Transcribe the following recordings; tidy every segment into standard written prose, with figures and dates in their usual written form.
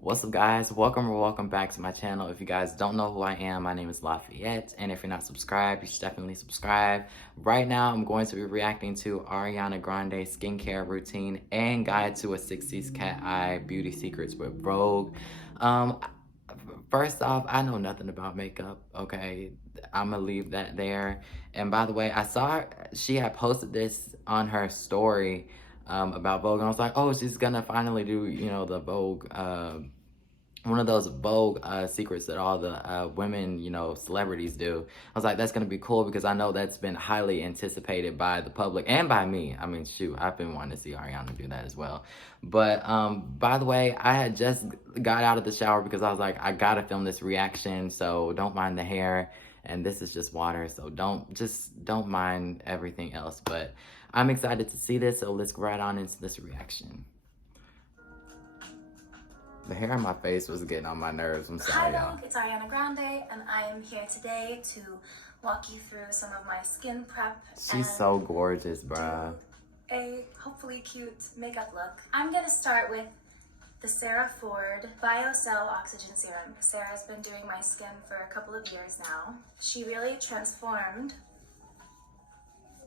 What's up, guys? Welcome or welcome back to my channel. If you guys don't know who I am, my name is Lafayette, and if you're not subscribed, you should definitely subscribe. Right now, I'm going to be reacting to Ariana Grande skincare routine and guide to a 60s cat eye beauty secrets with Vogue. Um, First off, I know nothing about makeup, okay? I'm gonna leave that there. And by the way, I saw she had posted this on her story about Vogue, and I was like, oh, she's gonna finally do, the Vogue, one of those Vogue secrets that all the women, celebrities do. I was like, that's gonna be cool because I know that's been highly anticipated by the public and by me. I mean, shoot, I've been wanting to see Ariana do that as well. But by the way, I had just got out of the shower because I was like, I gotta film this reaction, so don't mind the hair. And this is just water, so don't mind everything else. But I'm excited to see this, so let's go right on into this reaction. The hair on my face was getting on my nerves. I'm sorry, Hi y'all. Vogue, it's Ariana Grande, and I am here today to walk you through some of my skin prep. She's so gorgeous, bruh. A hopefully cute makeup look. I'm gonna start with the Sarah Ford BioCell Oxygen Serum. Sarah's been doing my skin for a couple of years now. She really transformed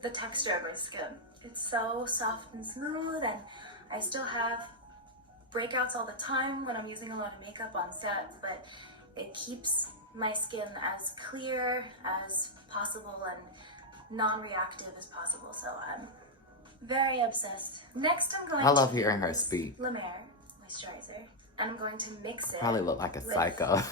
the texture of my skin. It's so soft and smooth, and I still have breakouts all the time when I'm using a lot of makeup on set, but it keeps my skin as clear as possible and non-reactive as possible, so I'm very obsessed. Next, I'm going I love to hearing her use speak. La Mer moisturizer, and I'm going to mix it. Probably look like a psycho.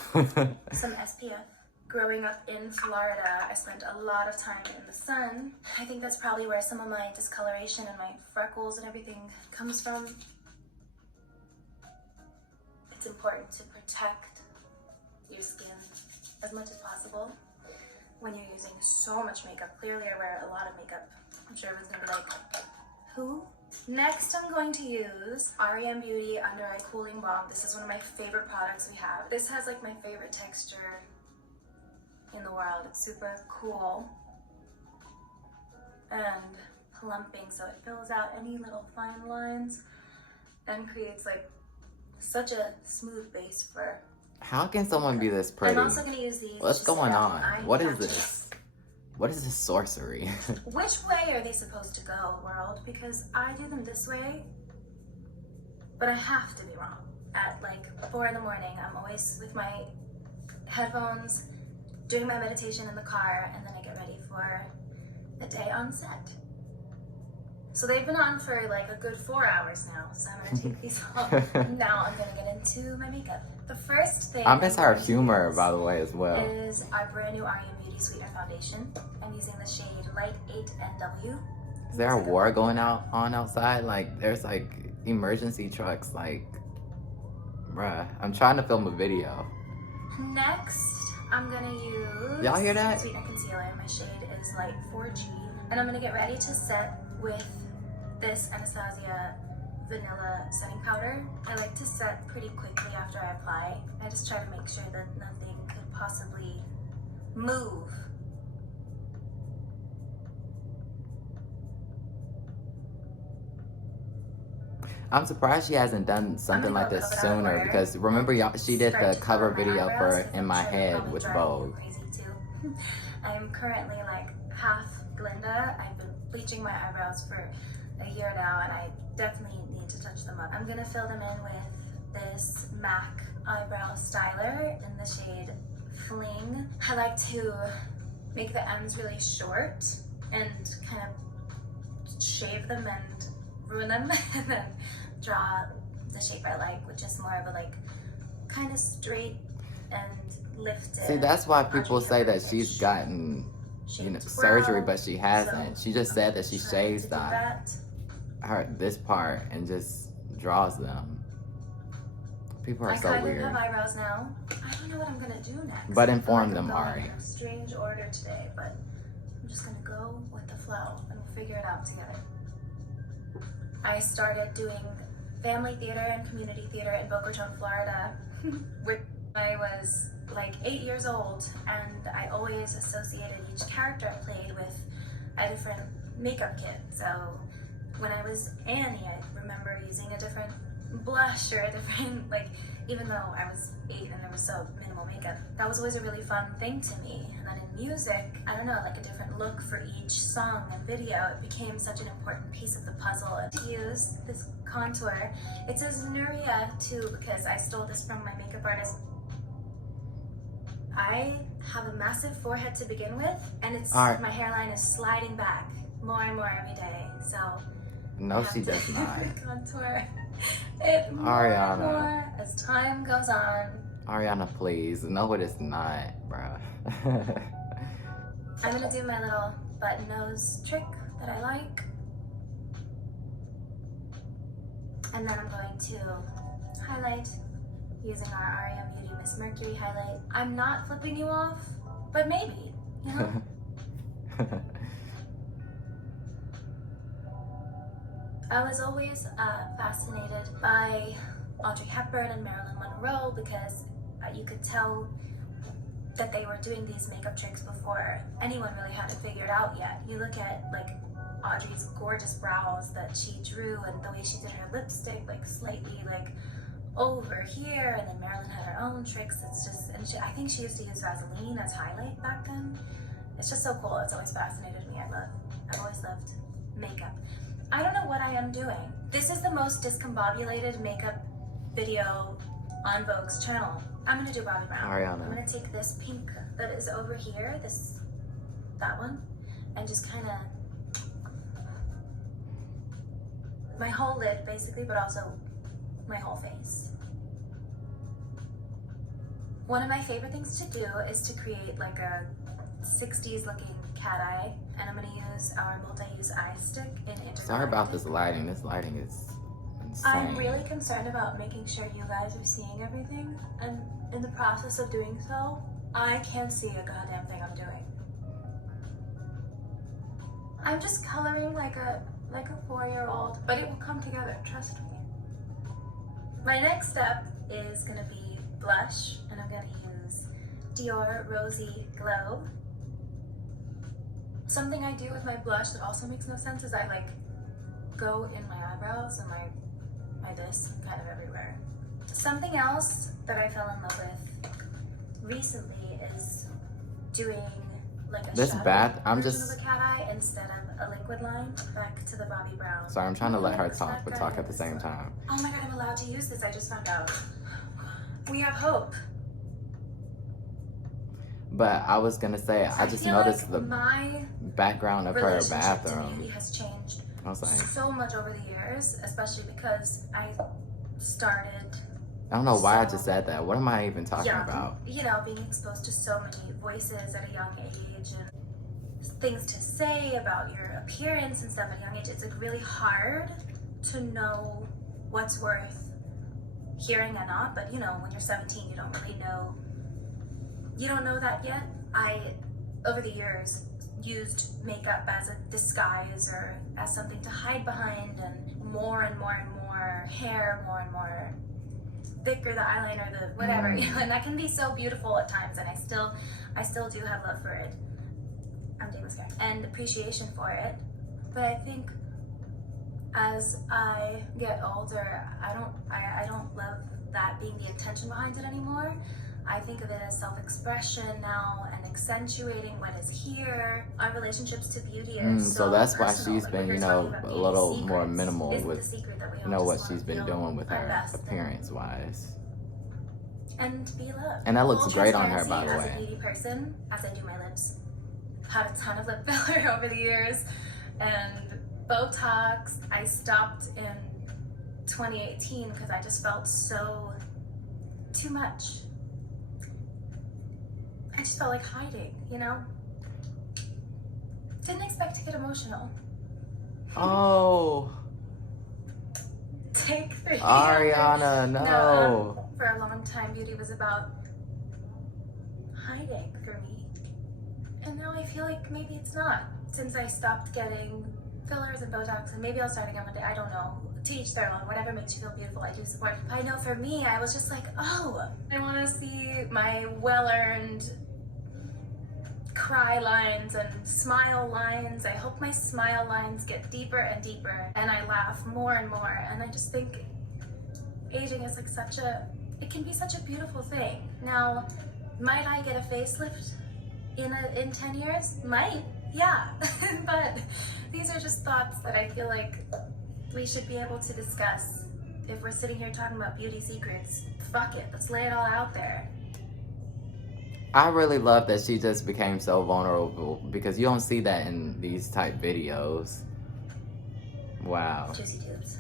Some SPF. Growing up in Florida, I spent a lot of time in the sun. I think that's probably where some of my discoloration and my freckles and everything comes from. It's important to protect your skin as much as possible when you're using so much makeup. Clearly I wear a lot of makeup. I'm sure everyone's gonna be like, who? Next, I'm going to use Ariana Beauty Under Eye Cooling Balm. This is one of my favorite products we have. This has like my favorite texture in the world. It's super cool and plumping, so it fills out any little fine lines and creates like such a smooth base for. How can someone be this pretty? I'm also gonna use these. What's going on? What is this? What is this sorcery? Which way are they supposed to go, world? Because I do them this way, but I have to be wrong. At like 4 in the morning, I'm always with my headphones, doing my meditation in the car, and then I get ready for the day on set. So they've been on for like a good 4 hours now, so I'm gonna take these off. Now I'm gonna get into my makeup. The first thing I miss her humor, by the way, as well. Is our brand new Ariana Beauty Sweetener Foundation. I'm using the shade Light 8 NW. Is there a war going on outside? Like, there's like emergency trucks, like, bruh. I'm trying to film a video. Next, I'm gonna use y'all hear that? Sweetener Concealer. My shade is Light 4G. And I'm gonna get ready to set with this Anastasia vanilla setting powder. I like to set pretty quickly after I apply. I just try to make sure that nothing could possibly move. I'm surprised she hasn't done something like this sooner because remember, y'all, she did the cover video for In My Head with Vogue. I'm currently like half Glinda. I've been bleaching my eyebrows for a year now, and I definitely need to touch them up. I'm gonna fill them in with this MAC eyebrow styler in the shade Fling. I like to make the ends really short and kind of shave them and ruin them and then draw the shape I like, which is more of a like kind of straight and lifted. See, that's why people say that she's gotten surgery, but she hasn't. She just said that she shaves this part and just draws them. People are so weird. I have eyebrows now. I don't know what I'm gonna do next. But inform them, Ari. In a strange order today, but I'm just gonna go with the flow and we'll figure it out together. I started doing family theater and community theater in Boca Raton, Florida, when I was like 8 years old, and I always associated each character I played with a different makeup kit. So when I was Annie, I remember using a different blush or a different, like, even though I was 8 and there was so minimal makeup, that was always a really fun thing to me. And then in music, I don't know, like a different look for each song and video, it became such an important piece of the puzzle. And to use this contour, it says Nuria too, because I stole this from my makeup artist. I have a massive forehead to begin with, and it's my hairline is sliding back more and more every day. So no, she does not. Contour it more and more as time goes on. Ariana, please. No, it is not, bruh. I'm gonna do my little button nose trick that I like. And then I'm going to highlight using our Ariana Beauty Miss Mercury highlight. I'm not flipping you off, but maybe, you know? I was always fascinated by Audrey Hepburn and Marilyn Monroe because you could tell that they were doing these makeup tricks before anyone really had it figured out yet. You look at like Audrey's gorgeous brows that she drew and the way she did her lipstick, like slightly like over here, and then Marilyn had her own tricks. It's just, and I think she used to use Vaseline as highlight back then. It's just so cool. It's always fascinated me. I've always loved makeup. I don't know what I am doing. This is the most discombobulated makeup video on Vogue's channel. I'm gonna do Bobbi Brown. Ariana. I'm gonna take this pink that is over here, that one, and just kind of my whole lid basically, but also my whole face. One of my favorite things to do is to create like a 60s looking cat eye, and I'm gonna use our multi-use eye stick in Intergalactic. Sorry about this lighting. This lighting is insane. I'm really concerned about making sure you guys are seeing everything, and in the process of doing so, I can't see a goddamn thing I'm doing. I'm just coloring like a 4-year-old, but it will come together, trust me. My next step is gonna be blush, and I'm gonna use Dior Rosy Glow. Something I do with my blush that also makes no sense is I like go in my eyebrows and my this kind of everywhere. Something else that I fell in love with recently is doing like a this bath. I'm version just of a cat eye instead of a liquid line. Back to the Bobbi Brown. sorry. I'm trying to let her talk, but talk at the same time. Oh my god, I'm allowed to use this. I just found out. We have hope. But I was gonna say, I just noticed like the my background of her relationship bathroom. to beauty has changed I was like, so much over the years, especially because I started. I don't know why I just said that. What am I even talking about? You know, being exposed to so many voices at a young age and things to say about your appearance and stuff at a young age. It's like really hard to know what's worth hearing and not. But you know, when you're 17, you don't really know. You don't know that yet. I, over the years, used makeup as a disguise or as something to hide behind, and more and more hair, more and more thicker the eyeliner, the whatever, you know, and that can be so beautiful at times, and I still do have love for it. I'm doing mascara and appreciation for it, but I think as I get older, I don't love that being the intention behind it anymore. I think of it as self-expression now and accentuating what is here. Our relationships to beauty are so that's why personal. she's Like, been, we're you know, talking about a little beauty more secrets. minimal Isn't with, the secret that we you all know, what just she's been wanna doing with feel our her best appearance-wise. and be loved. And that looks Full great on her, transparency, by the as way. a beauty person, as I do my lips, had a ton of lip filler over the years, and Botox I stopped in 2018 because I just felt so too much. I just felt like hiding, you know? Didn't expect to get emotional. Oh, Take 3. Ariana, no. For a long time, beauty was about hiding for me. And now I feel like maybe it's not. Since I stopped getting fillers and Botox, and maybe I'll start again one day, I don't know. To each their own, whatever makes you feel beautiful, I do support. I know for me, I was just like, oh, I want to see my well-earned cry lines and smile lines. I hope my smile lines get deeper and deeper, and I laugh more and more. And I just think aging is like it can be such a beautiful thing. Now, might I get a facelift in 10 years? Might, yeah. But these are just thoughts that I feel like we should be able to discuss. If we're sitting here talking about beauty secrets, fuck it, let's lay it all out there. I really love that she just became so vulnerable because you don't see that in these type videos. Wow. Juicy tubes.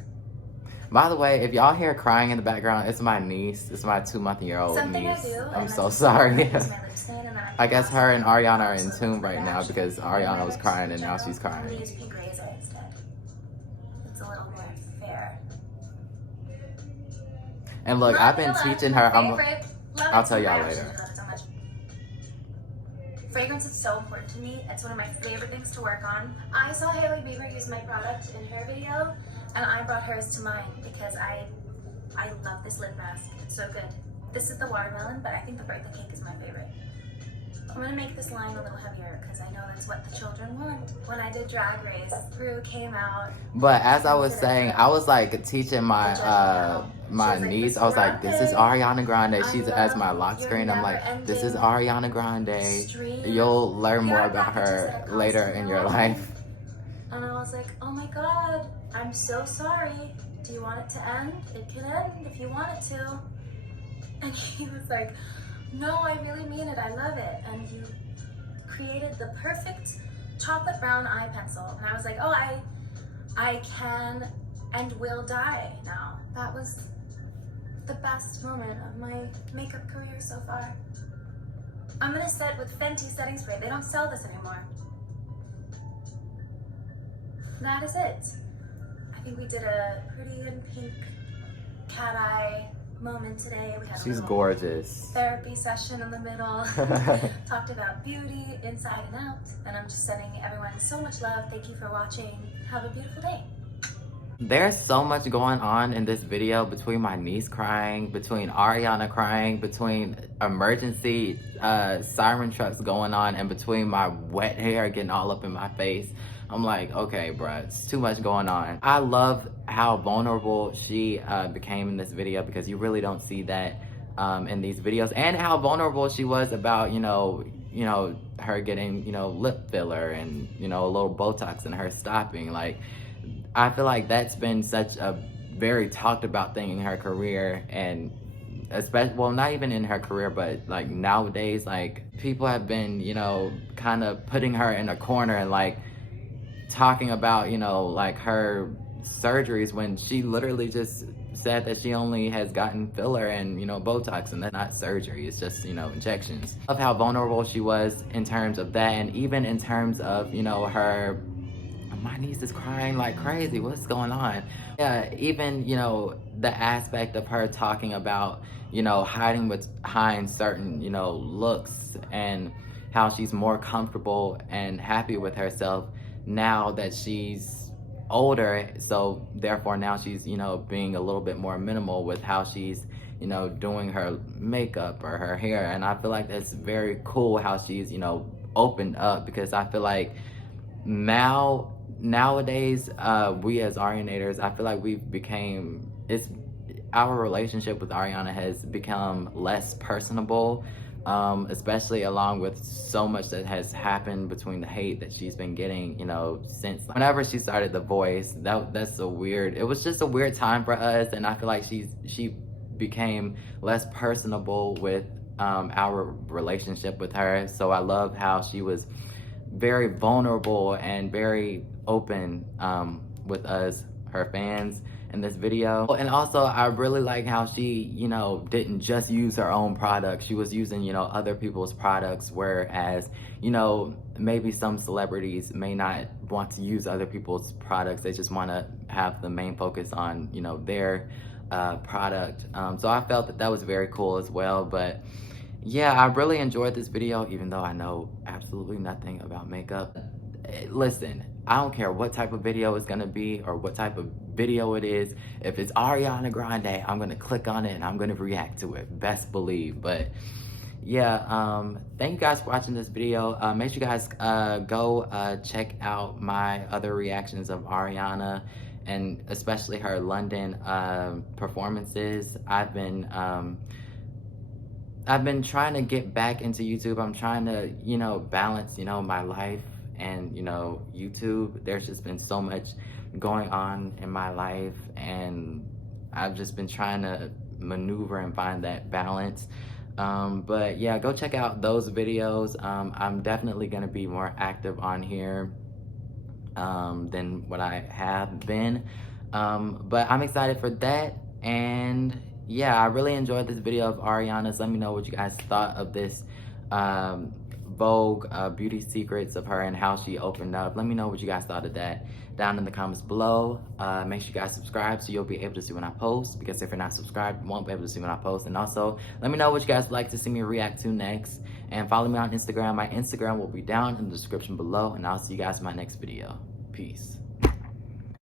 By the way, if y'all hear crying in the background, it's my niece. It's my 2-month-old Something niece. I do, I'm and so that's sorry. my lip stain, and then I guess her and Ariana are in also tune the right now action. because Ariana was crying and now she's I'm gonna crying. use pink razor instead. It's a little more fair. And look, I've been teaching her. I'll tell y'all later. Love it so much. Fragrance is so important to me. It's one of my favorite things to work on. I saw Hailey Bieber use my product in her video, and I brought hers to mine because I love this lip mask. It's so good. This is the watermelon, but I think the birthday cake is my favorite. I'm gonna make this line a little heavier because I know that's what the children want. When I did Drag Race, Rue came out. But as I was saying, I was like teaching my my niece. I was like, "This is Ariana Grande." She's as my lock screen. I'm like, "This is Ariana Grande." You'll learn more about her later in your life. And I was like, "Oh my god, I'm so sorry. Do you want it to end? It can end if you want it to." And he was like, "No, I really mean it. I love it." And you created the perfect chocolate brown eye pencil. And I was like, "Oh, I can and will die now." That was the best moment of my makeup career so far. I'm gonna set with Fenty setting spray. They don't sell this anymore. That is it. I think we did a pretty in pink cat eye moment today. We had a She's little gorgeous. therapy session in the middle. Talked about beauty inside and out. And I'm just sending everyone so much love. Thank you for watching. Have a beautiful day. There's so much going on in this video between my niece crying, between Ariana crying, between emergency siren trucks going on, and between my wet hair getting all up in my face. I'm like, okay, bruh, it's too much going on. I love how vulnerable she became in this video because you really don't see that in these videos, and how vulnerable she was about, you know, her getting, lip filler and, a little Botox and her stopping. Like, I feel like that's been such a very talked about thing in her career, and especially, well, not even in her career, but like nowadays, like people have been, kind of putting her in a corner and like talking about, like her surgeries when she literally just said that she only has gotten filler and, Botox, and that's not surgery, it's just, injections. I love how vulnerable she was in terms of that, and even in terms of, her, my niece is crying like crazy, what's going on? Yeah, even, the aspect of her talking about, hiding behind certain, looks, and how she's more comfortable and happy with herself now that she's older, so therefore now she's, being a little bit more minimal with how she's, doing her makeup or her hair. And I feel like that's very cool how she's, opened up, because I feel like nowadays, we as Arianators, I feel like our relationship with Ariana has become less personable, especially along with so much that has happened between the hate that she's been getting, since whenever she started The Voice. It was just a weird time for us, and I feel like she became less personable with our relationship with her. So I love how she was very vulnerable and very open with us, her fans, in this video. And also, I really like how she, didn't just use her own products. She was using, other people's products, whereas, maybe some celebrities may not want to use other people's products. They just want to have the main focus on, their product. So I felt that was very cool as well. But yeah, I really enjoyed this video, even though I know absolutely nothing about makeup. Listen, I don't care what type of video it's gonna be or what type of video it is. If it's Ariana Grande, I'm gonna click on it and I'm gonna react to it, best believe. But yeah, thank you guys for watching this video. Make sure you guys go check out my other reactions of Ariana and especially her London performances. I've been trying to get back into YouTube. I'm trying to, balance, my life and, YouTube. There's just been so much going on in my life, and I've just been trying to maneuver and find that balance. But yeah, go check out those videos. I'm definitely going to be more active on here than what I have been. But I'm excited for that. And yeah, I really enjoyed this video of Ariana's. Let me know what you guys thought of this Vogue beauty secrets of her and how she opened up. Let me know what you guys thought of that down in the comments below. Make sure you guys subscribe so you'll be able to see when I post, because if you're not subscribed, you won't be able to see when I post. And also, let me know what you guys would like to see me react to next. And follow me on Instagram. My Instagram will be down in the description below. And I'll see you guys in my next video. Peace.